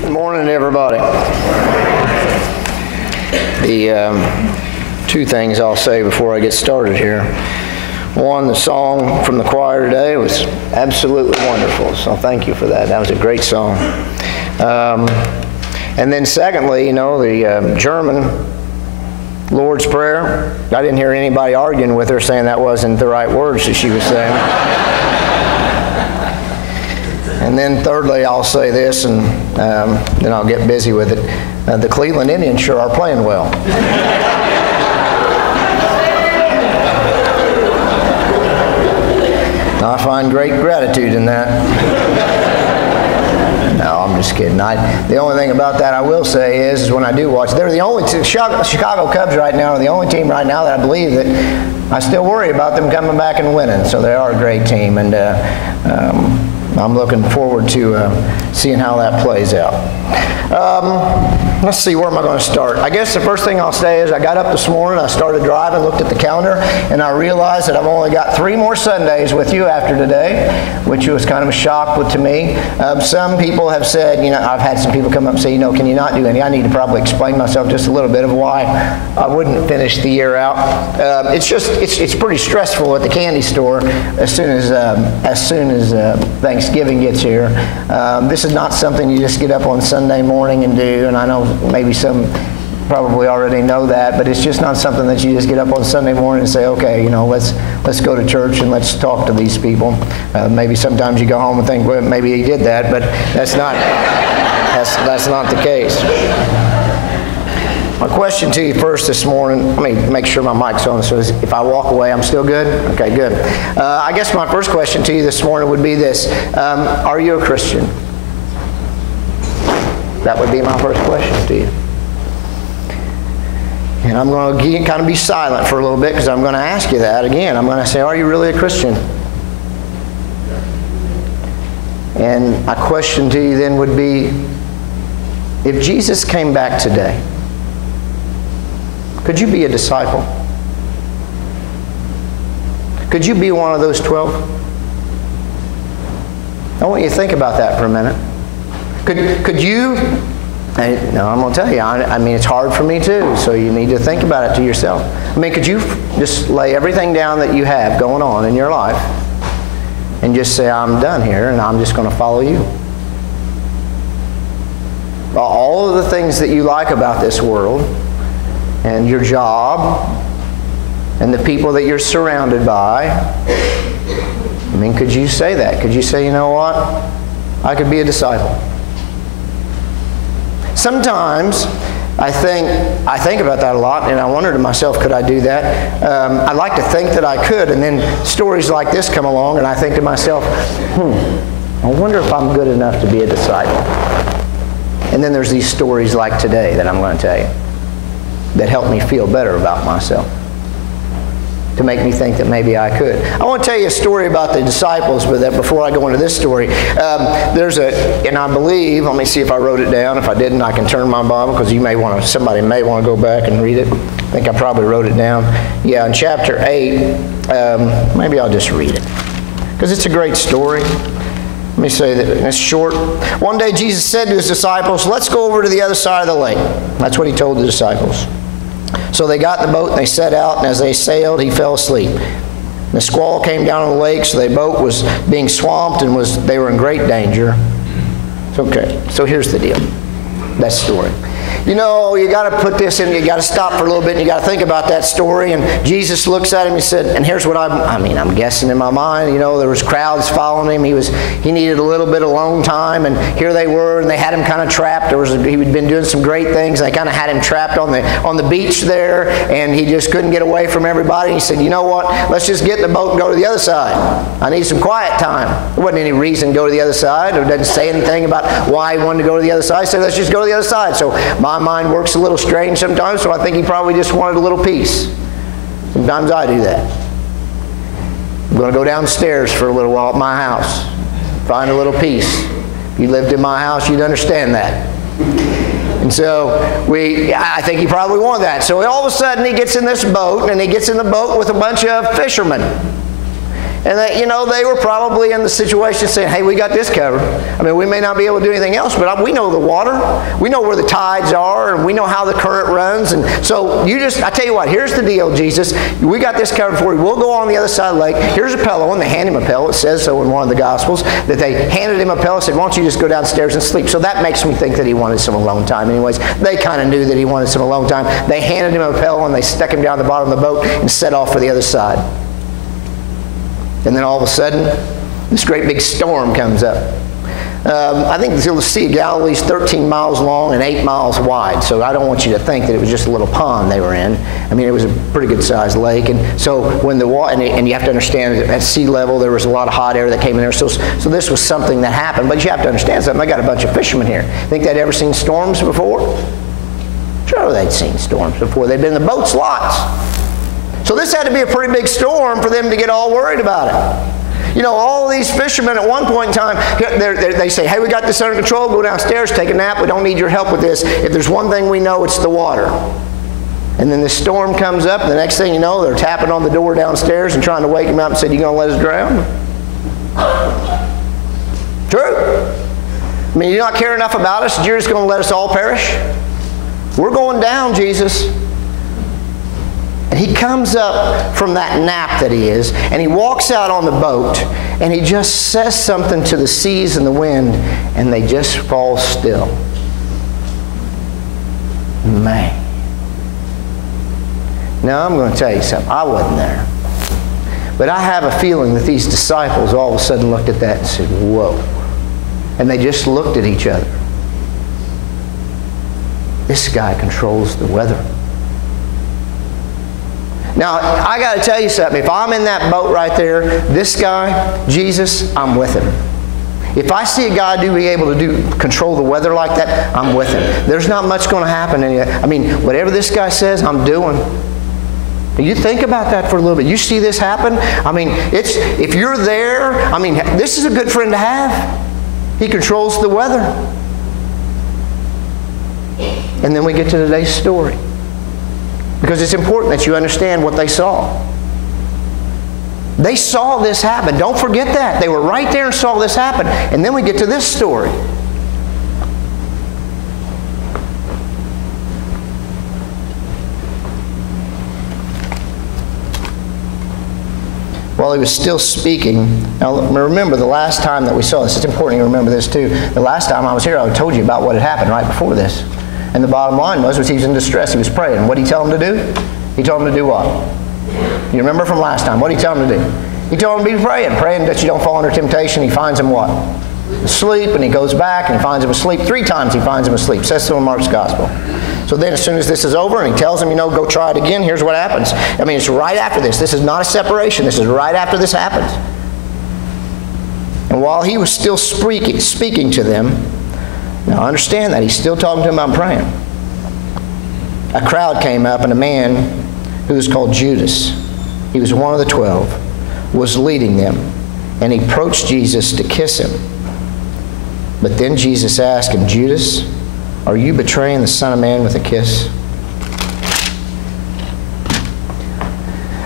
Good morning, everybody. The two things I'll say before I get started here. One, the song from the choir today was absolutely wonderful, so thank you for that. That was a great song. And then secondly, you know, the German Lord's Prayer, I didn't hear anybody arguing with her saying that wasn't the right words that she was saying. And then thirdly, I'll say this, and then I'll get busy with it. The Cleveland Indians sure are playing well. I find great gratitude in that. No, I'm just kidding. The only thing about that I will say is when I do watch, they're the only two, Chicago Cubs right now are the only team right now that I believe that I still worry about them coming back and winning. So they are a great team, and I'm looking forward to seeing how that plays out. Let's see, where am I going to start? I guess the first thing I'll say is I got up this morning, I started driving, looked at the calendar, and I realized that I've only got 3 more Sundays with you after today, which was kind of a shock to me. Some people have said, you know, I've had some people come up and say, you know, can you not do any? I need to probably explain myself just a little bit of why I wouldn't finish the year out. It's pretty stressful at the candy store as soon as Thanksgiving gets here. This is not something you just get up on Sunday morning and do, and I know maybe some probably already know that, but it's just not something that you just get up on Sunday morning and say, okay, you know, let's go to church and let's talk to these people. Maybe sometimes you go home and think, well, maybe he did that, but that's not the case. My question to you first this morning, let me make sure my mic's on, so if I walk away, I'm still good? Okay, good. I guess my first question to you this morning would be this. Are you a Christian? That would be my first question to you. And I'm going to kind of be silent for a little bit because I'm going to ask you that again. I'm going to say, are you really a Christian? And my question to you then would be, if Jesus came back today, could you be a disciple? Could you be one of those 12? I want you to think about that for a minute. Could you? No, I'm going to tell you. I mean, it's hard for me too, so you need to think about it to yourself. I mean, could you just lay everything down that you have going on in your life and just say, I'm done here and I'm just going to follow you? All of the things that you like about this world and your job and the people that you're surrounded by, I mean, could you say that? Could you say, you know what? I could be a disciple. Sometimes I think about that a lot, and I wonder to myself, could I do that? I'd like to think that I could, and then stories like this come along, and I think to myself, I wonder if I'm good enough to be a disciple. And then there's these stories like today that I'm going to tell you that help me feel better about myself, to make me think that maybe I could. I want to tell you a story about the disciples, but before I go into this story, and I believe, let me see if I wrote it down. If I didn't, I can turn my Bible, because somebody may want to go back and read it. I think I probably wrote it down. Yeah, in chapter 8, maybe I'll just read it, because it's a great story. Let me say that it's short. One day Jesus said to his disciples, let's go over to the other side of the lake. That's what he told the disciples. So they got in the boat and they set out, and as they sailed, he fell asleep. The squall came down on the lake, so the boat was being swamped and they were in great danger. Okay, so here's the deal. That story. You know, you got to put this in, you got to stop for a little bit, and you got to think about that story. And Jesus looks at him and said, and here's what I'm guessing in my mind, you know, there was crowds following him. He needed a little bit of alone time, and here they were, and they had him kind of trapped. He'd been doing some great things. They kind of had him trapped on the beach there, and he just couldn't get away from everybody. He said, you know what, let's just get in the boat and go to the other side. I need some quiet time. There wasn't any reason to go to the other side. It doesn't say anything about why he wanted to go to the other side. He said, let's just go to the other side. So my mind works a little strange sometimes, so I think he probably just wanted a little peace. Sometimes I do that. I'm going to go downstairs for a little while at my house, find a little peace. If you lived in my house, you'd understand that. And so I think he probably wanted that. So all of a sudden he gets in this boat, and he gets in the boat with a bunch of fishermen. And they were probably in the situation saying, hey, we got this covered. I mean, we may not be able to do anything else, but we know the water. We know where the tides are, and we know how the current runs. And so I tell you what, here's the deal, Jesus. We got this covered for you. We'll go on the other side of the lake. Here's a pillow, and they hand him a pillow. It says so in one of the Gospels, that they handed him a pillow and said, why don't you just go downstairs and sleep? So that makes me think that he wanted some alone time. Anyways, they kind of knew that he wanted some alone time. They handed him a pillow, and they stuck him down the bottom of the boat and set off for the other side. And then all of a sudden, this great big storm comes up. I think the Sea of Galilee is 13 miles long and 8 miles wide. So I don't want you to think that it was just a little pond they were in. I mean, it was a pretty good-sized lake. And so when the water, and you have to understand that at sea level, there was a lot of hot air that came in there. So this was something that happened. But you have to understand something. I got a bunch of fishermen here. Think they'd ever seen storms before? Sure, they'd seen storms before. They'd been in the boats lots. So this had to be a pretty big storm for them to get all worried about it. All these fishermen at one point in time, they say, hey, we got this under control, go downstairs, take a nap, we don't need your help with this. If there's one thing we know, it's the water. And then the storm comes up, and the next thing you know, they're tapping on the door downstairs and trying to wake him up and say, you going to let us drown? True. I mean, you're not caring enough about us that you're just going to let us all perish? We're going down, Jesus. And he comes up from that nap that he is, and he walks out on the boat, and he just says something to the seas and the wind, and they just fall still. Man. Now, I'm going to tell you something. I wasn't there. But I have a feeling that these disciples all of a sudden looked at that and said, whoa. And they just looked at each other. This guy controls the weather. Now, I got to tell you something. If I'm in that boat right there, this guy, Jesus, I'm with him. If I see a guy be able to control the weather like that, I'm with him. There's not much going to happen. I mean, whatever this guy says, I'm doing. You think about that for a little bit. You see this happen? I mean, if you're there, I mean, this is a good friend to have. He controls the weather. And then we get to today's story. Because it's important that you understand what they saw. They saw this happen. Don't forget that. They were right there and saw this happen. And then we get to this story. While he was still speaking, now remember the last time that we saw this, it's important you remember this too. The last time I was here, I told you about what had happened right before this. And the bottom line was he was in distress. He was praying. What did he tell him to do? He told him to do what? You remember from last time. What did he tell him to do? He told him to be praying that you don't fall under temptation. He finds him what? Asleep, and he goes back and he finds him asleep. 3 times he finds him asleep. Says so in Mark's Gospel. So then as soon as this is over and he tells him, go try it again, here's what happens. I mean, it's right after this. This is not a separation. This is right after this happens. And while he was still speaking to them, now understand that. He's still talking to them about praying. A crowd came up, and a man who was called Judas, he was one of the 12, was leading them. And he approached Jesus to kiss him. But then Jesus asked him, Judas, are you betraying the Son of Man with a kiss?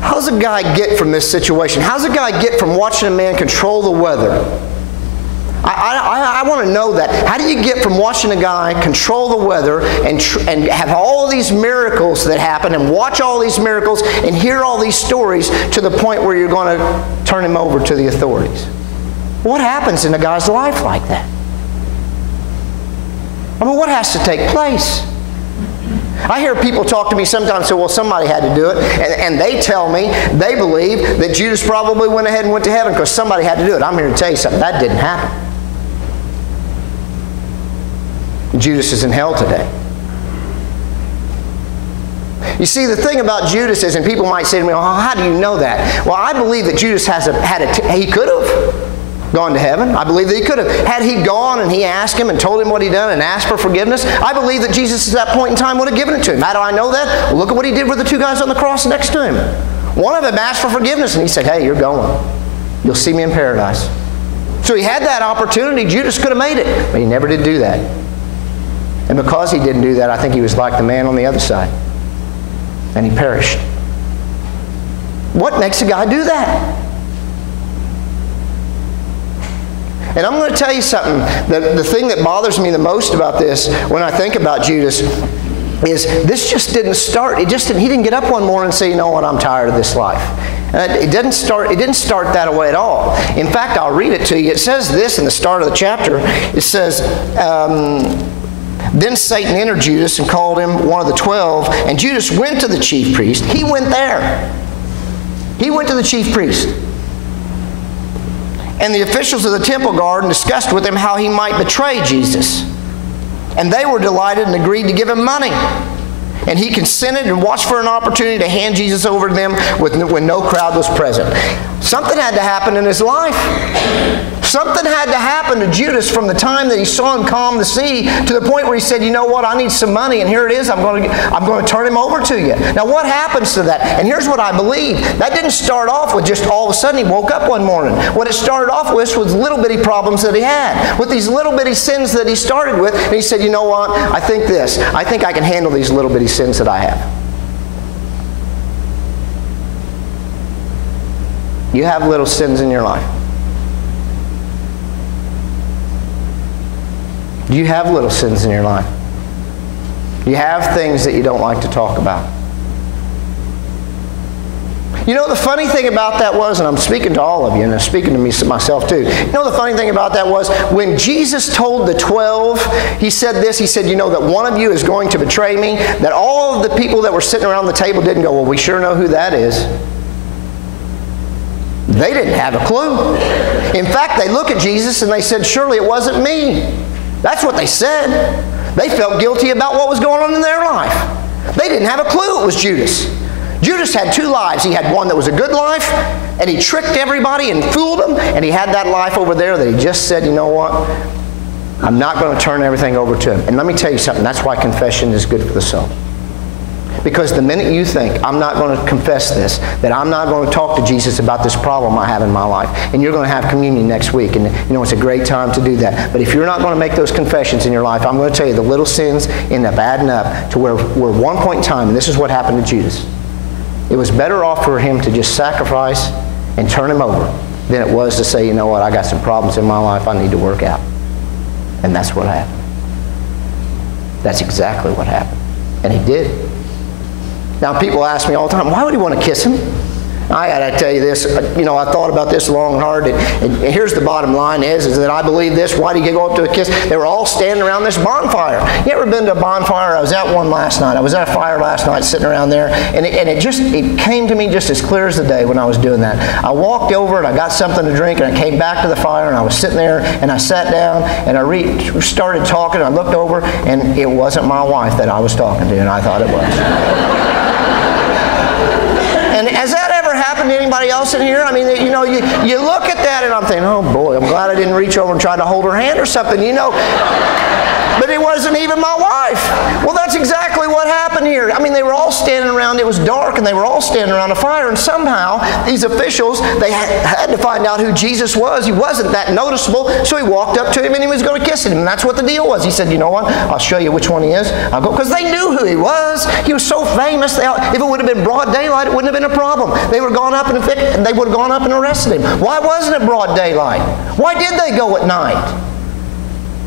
How does a guy get from this situation? How does a guy get from watching a man control the weather? I want to know that. How do you get from watching a guy control the weather and have all these miracles that happen and watch all these miracles and hear all these stories to the point where you're going to turn him over to the authorities? What happens in a guy's life like that? I mean, what has to take place? I hear people talk to me sometimes and say, well, somebody had to do it. And they tell me they believe that Judas probably went ahead and went to heaven because somebody had to do it. I'm here to tell you something. That didn't happen. Judas is in hell today. You see, the thing about Judas is, and people might say to me, well, how do you know that? Well, I believe that Judas he could have gone to heaven. I believe that he could have. Had he gone and he asked him and told him what he'd done and asked for forgiveness, I believe that Jesus at that point in time would have given it to him. How do I know that? Well, look at what he did with the 2 guys on the cross next to him. One of them asked for forgiveness and he said, hey, you're going. You'll see me in paradise. So he had that opportunity. Judas could have made it, but he never did do that. And because he didn't do that, I think he was like the man on the other side. And he perished. What makes a guy do that? And I'm going to tell you something. The thing that bothers me the most about this when I think about Judas is this just didn't start. He didn't get up one morning and say, you know what, I'm tired of this life. It didn't start that way at all. In fact, I'll read it to you. It says this in the start of the chapter. It says, then Satan entered Judas and called him one of the 12, and Judas went to the chief priest. He went there. He went to the chief priest and the officials of the temple guard and discussed with him how he might betray Jesus. And they were delighted and agreed to give him money. And he consented and watched for an opportunity to hand Jesus over to them when no crowd was present. Something had to happen in his life. Something had to happen to Judas from the time that he saw him calm the sea to the point where he said, you know what, I need some money, and here it is, I'm going to turn him over to you. Now what happens to that? And here's what I believe. That didn't start off with just all of a sudden he woke up one morning. What it started off with was little bitty problems that he had, with these little bitty sins that he started with, and he said, you know what, I think I can handle these little bitty sins that I have. You have little sins in your life. Do you have little sins in your life? Do you have things that you don't like to talk about? You know, the funny thing about that was, and I'm speaking to all of you, and I'm speaking to myself too. You know, the funny thing about that was, when Jesus told the 12, he said this, he said, you know, that one of you is going to betray me, that all of the people that were sitting around the table didn't go, well, we sure know who that is. They didn't have a clue. In fact, they look at Jesus and they said, surely it wasn't me. That's what they said. They felt guilty about what was going on in their life. They didn't have a clue it was Judas. Judas had two lives. He had one that was a good life, and he tricked everybody and fooled them, and he had that life over there that he just said, you know what, I'm not going to turn everything over to him. And let me tell you something, that's why confession is good for the soul. Because the minute you think, I'm not going to confess this, that I'm not going to talk to Jesus about this problem I have in my life, and you're going to have communion next week, and you know it's a great time to do that. But if you're not going to make those confessions in your life, I'm going to tell you the little sins end up adding up to where one point in time, and this is what happened to Judas. It was better off for him to just sacrifice and turn him over than it was to say, you know what, I got some problems in my life I need to work out. And that's what happened. That's exactly what happened. And he did. Now, people ask me all the time, why would he want to kiss him? I got to tell you this, you know, I thought about this long and hard, and here's the bottom line is that I believe this. Why did he go up to a kiss? They were all standing around this bonfire. You ever been to a bonfire? I was at one last night. I was at a fire last night sitting around there, and it came to me just as clear as the day when I was doing that. I walked over and I got something to drink, and I came back to the fire, and I was sitting there, and I sat down, and I started talking, and I looked over, and it wasn't my wife that I was talking to, and I thought it was. And has that ever happened to anybody else in here? I mean, you know, you look at that and I'm thinking, oh boy, I'm glad I didn't reach over and try to hold her hand or something, you know. But it wasn't even my wife. Well, that's exactly what happened here. I mean, they were all standing around. It was dark, and they were all standing around a fire. And somehow, these officials, they had to find out who Jesus was. He wasn't that noticeable, so he walked up to him, and he was going to kiss him. And that's what the deal was. He said, you know what? I'll show you which one he is. I'll go. Because they knew who he was. He was so famous. If it would have been broad daylight, it wouldn't have been a problem. They would have gone up and arrested him. Why wasn't it broad daylight? Why did they go at night?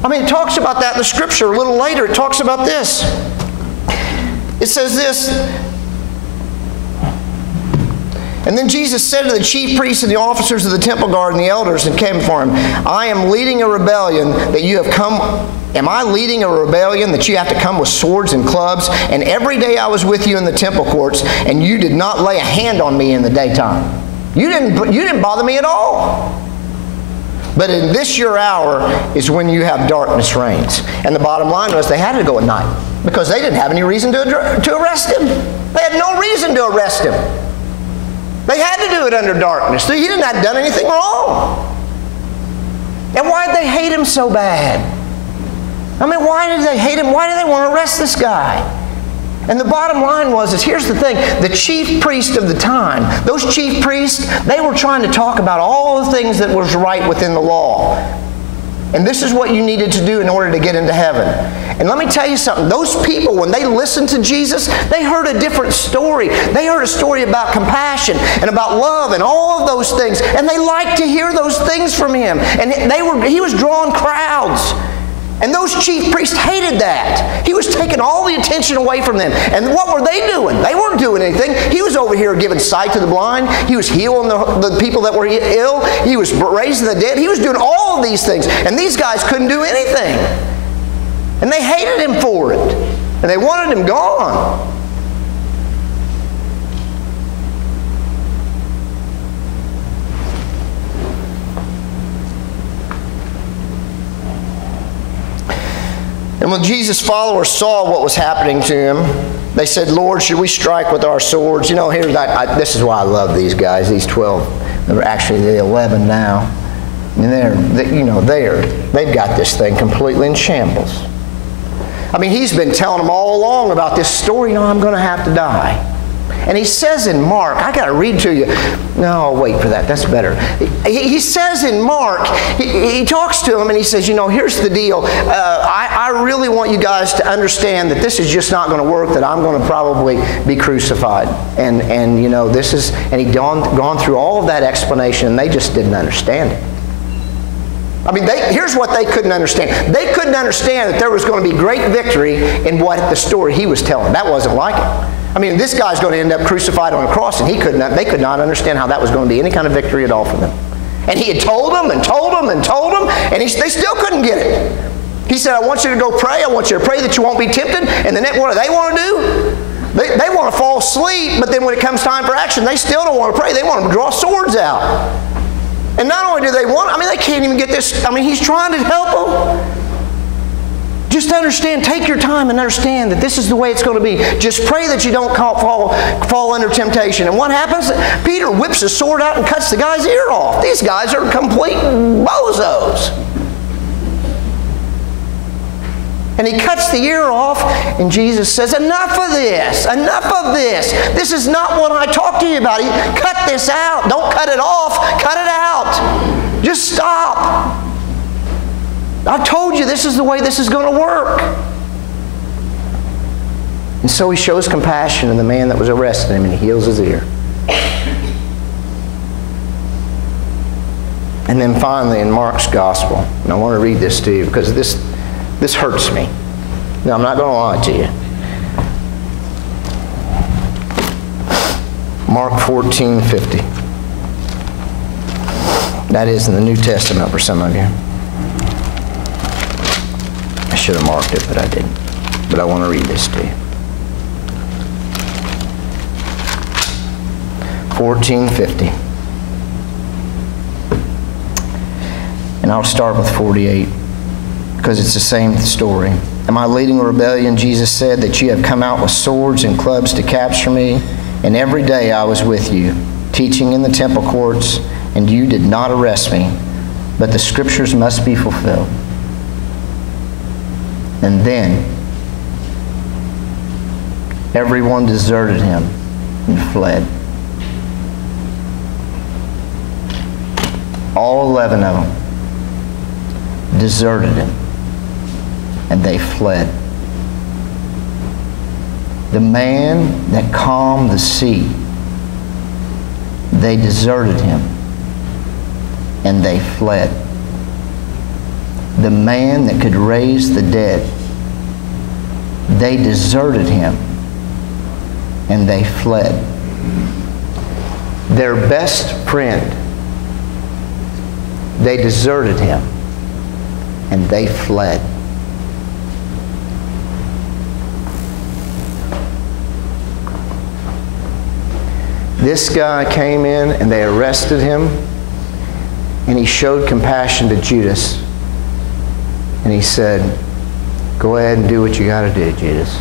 I mean, it talks about that in the Scripture a little later. It talks about this. It says this. And then Jesus said to the chief priests and the officers of the temple guard and the elders and came before him, I am leading a rebellion that you have come. Am I leading a rebellion that you have to come with swords and clubs? And every day I was with you in the temple courts, and you did not lay a hand on me in the daytime. You didn't bother me at all. But in this your hour is when you have darkness reigns. And the bottom line was they had to go at night because they didn't have any reason to arrest him. They had no reason to arrest him. They had to do it under darkness. He didn't have done anything wrong. And why did they hate him so bad? I mean, why did they hate him? Why did they want to arrest this guy? And the bottom line was, here's the thing, the chief priest of the time, those chief priests, they were trying to talk about all the things that was right within the law. And this is what you needed to do in order to get into heaven. And let me tell you something. Those people, when they listened to Jesus, they heard a different story. They heard a story about compassion and about love and all of those things. And they liked to hear those things from Him. And He was drawing crowds. And those chief priests hated that. He was taking all the attention away from them. And what were they doing? They weren't doing anything. He was over here giving sight to the blind. He was healing the people that were ill. He was raising the dead. He was doing all of these things. And these guys couldn't do anything. And they hated Him for it. And they wanted Him gone. And when Jesus' followers saw what was happening to him, they said, "Lord, should we strike with our swords?" You know, this is why I love these guys, these 12. They're actually the 11 now. I mean, they've got this thing completely in shambles. I mean, He's been telling them all along about this story. I'm going to have to die. And He says in Mark, I got to read to you. No, I'll wait for that. That's better. He says in Mark, he talks to them and he says, here's the deal. I really want you guys to understand that this is just not going to work, that I'm going to probably be crucified. And he'd gone through all of that explanation and they just didn't understand it. I mean, here's what they couldn't understand. They couldn't understand that there was going to be great victory in what the story He was telling. That wasn't like it. I mean, this guy's going to end up crucified on a cross, and they could not understand how that was going to be any kind of victory at all for them. And He had told them and told them and told them, and they still couldn't get it. He said, I want you to go pray. I want you to pray that you won't be tempted. And then what do they want to do? They want to fall asleep, but then when it comes time for action, they still don't want to pray. They want to draw swords out. And not only do they want, they can't even get this. He's trying to help them. Just understand, take your time and understand that this is the way it's going to be. Just pray that you don't fall under temptation. And what happens? Peter whips his sword out and cuts the guy's ear off. These guys are complete bozos. And he cuts the ear off, and Jesus says, enough of this. Enough of this. This is not what I talked to you about. Cut this out. Don't cut it off. Cut it out. Just stop. I told you this is the way this is going to work. And so He shows compassion to the man that was arresting him, and He heals his ear. And then finally in Mark's Gospel, and I want to read this to you because this hurts me. Now, I'm not going to lie to you. Mark 14:50. That is in the New Testament for some of you. I should have marked it, but I didn't. But I want to read this to you. 14:50. And I'll start with 48 because it's the same story. Am I leading a rebellion? Jesus said that you have come out with swords and clubs to capture me, and every day I was with you, teaching in the temple courts, and you did not arrest me, but the Scriptures must be fulfilled. And then everyone deserted Him and fled. All 11 of them deserted Him, and they fled. The man that calmed the sea, they deserted him, and they fled. The man that could raise the dead, they deserted him, and they fled. Their best friend, they deserted him, and they fled. This guy came in and they arrested him, and he showed compassion to Judas. And he said, go ahead and do what you got to do, Judas.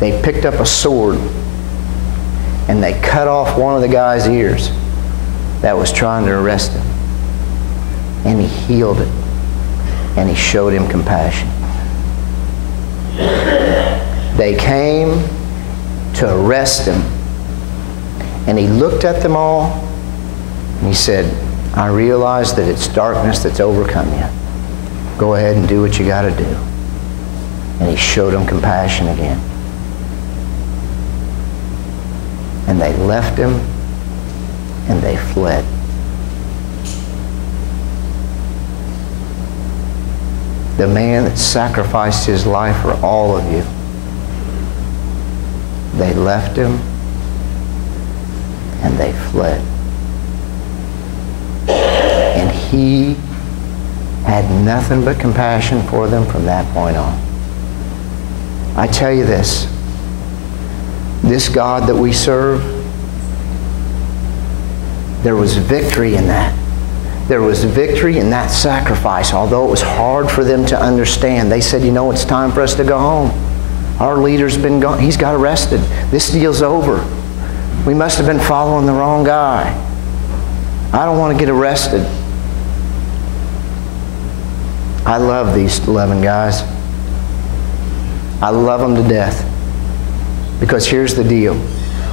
They picked up a sword and they cut off one of the guy's ears that was trying to arrest him. And he healed it. And he showed him compassion. They came to arrest him. And he looked at them all and he said, I realize that it's darkness that's overcome you. Go ahead and do what you got to do. And he showed them compassion again. And they left him and they fled. The man that sacrificed his life for all of you, they left him and they fled. And he had nothing but compassion for them from that point on. I tell you this God that we serve, there was victory in that. There was victory in that sacrifice, although it was hard for them to understand. They said, you know, it's time for us to go home. Our leader's been gone. He's got arrested. This deal's over. We must have been following the wrong guy. I don't want to get arrested. I love these 11 guys. I love them to death. Because here's the deal.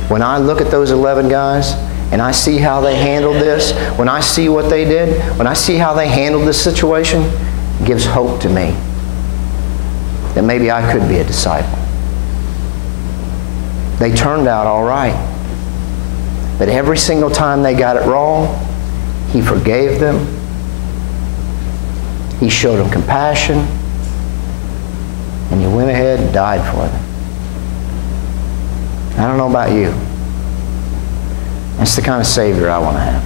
When I look at those 11 guys and I see how they handled this, when I see what they did, when I see how they handled this situation, it gives hope to me that maybe I could be a disciple. They turned out all right. But every single time they got it wrong, he forgave them. He showed them compassion. And he went ahead and died for them. I don't know about you. That's the kind of Savior I want to have.